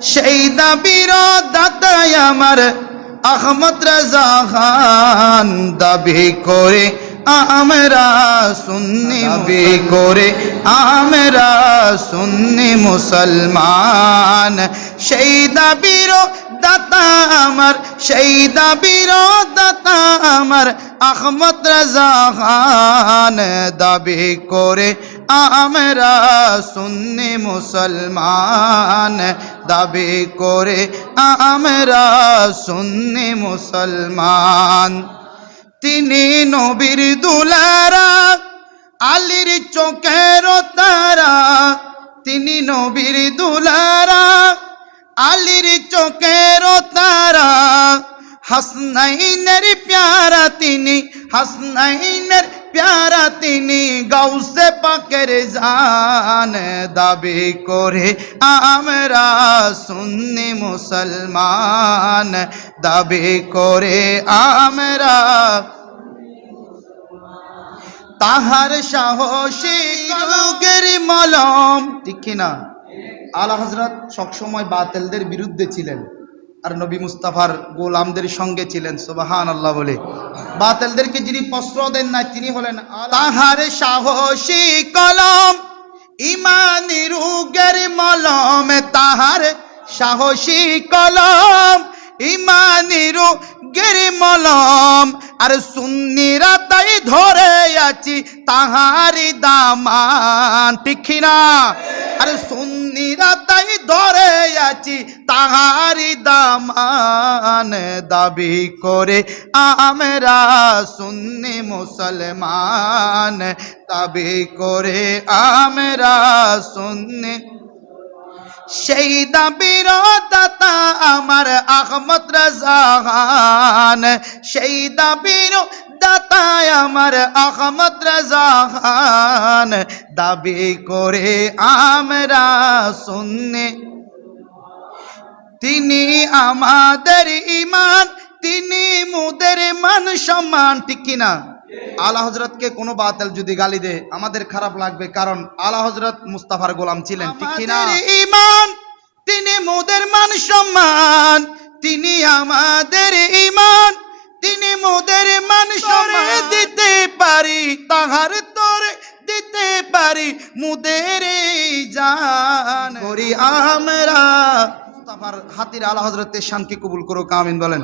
সেই দাবির দাতাই আমার আহমদ রাজা খান। দাবি করে আমরা সুন্নি, দাবি করে আমরা সুন্নি মুসলমান। সেই দাবির দাতা আমার, সেই দাবির দাতা আমার আহমদ রাজা খান। দাবি করে আমরা সুন্নি মুসলমান, দাবি করে আমরা সুন্নি মুসলমান। তিনি নবীর দুলারা, আলীর চোখের তারা। তিনি নবীর দুলারা, আলীর চোখের তারা। হাসনাইনের প্যারা তিনি, হাসনাইনের প্যারা তিনি। গাউসে পাকের জান। দাবি করে আমরা সুন্নি মুসলমান, দাবি করে আমরা তাহার সাহসী যুগের মলম। ঠিক কিনা? আলা হযরত সবসময় বাতিলদের বিরুদ্ধে ছিলেন আর নবী মুস্তাফার গোলামদের সঙ্গে ছিলেন। সুবহানাল্লাহ বলে। বাতিলদেরকে যিনি প্রশ্রয় দেন না তিনি হলেন তাহার সাহসী কলম, ইমানি রোগের মলম। তাহার সাহসী কলম, ইমানি রোগের মলম। আর সুন্নিরা তাই ধরে আছি তাহারি দামান। ঠিক না? আর সুন্নিরা তাই ধরে আছি তাহারি দামান। দাবি করে আমরা সুন্নি মুসলমান, দাবি করে আমরা সুন্নি। সেই দাবির দাতা আমার আহমদ রাজা খান। সেই দাবির দাতা আমার আহমদ রাজা খান। দাবি করে আমরা সুন্নি। তিনি আমাদের ইমান, তিনি মুদের মান সম্মান। ঠিক কিনা? আলা হযরতকে কোনো বাতিল যদি গালি দেয় আমাদের খারাপ লাগবে, কারণ আলা হযরত মুস্তাফার গোলাম ছিলেন। ঠিক কিনা? ইমান, তিনি মুদের মান সম্মান। তিনি আমাদের ইমান, তিনি মুদের মান সম্মান। দিতে পারি তাহার তরে দিতে পারি মুদের জান। করি আমরা মুস্তাফার হাতির আলা হযরতের শানকে কবুল করো, আমিন বলেন।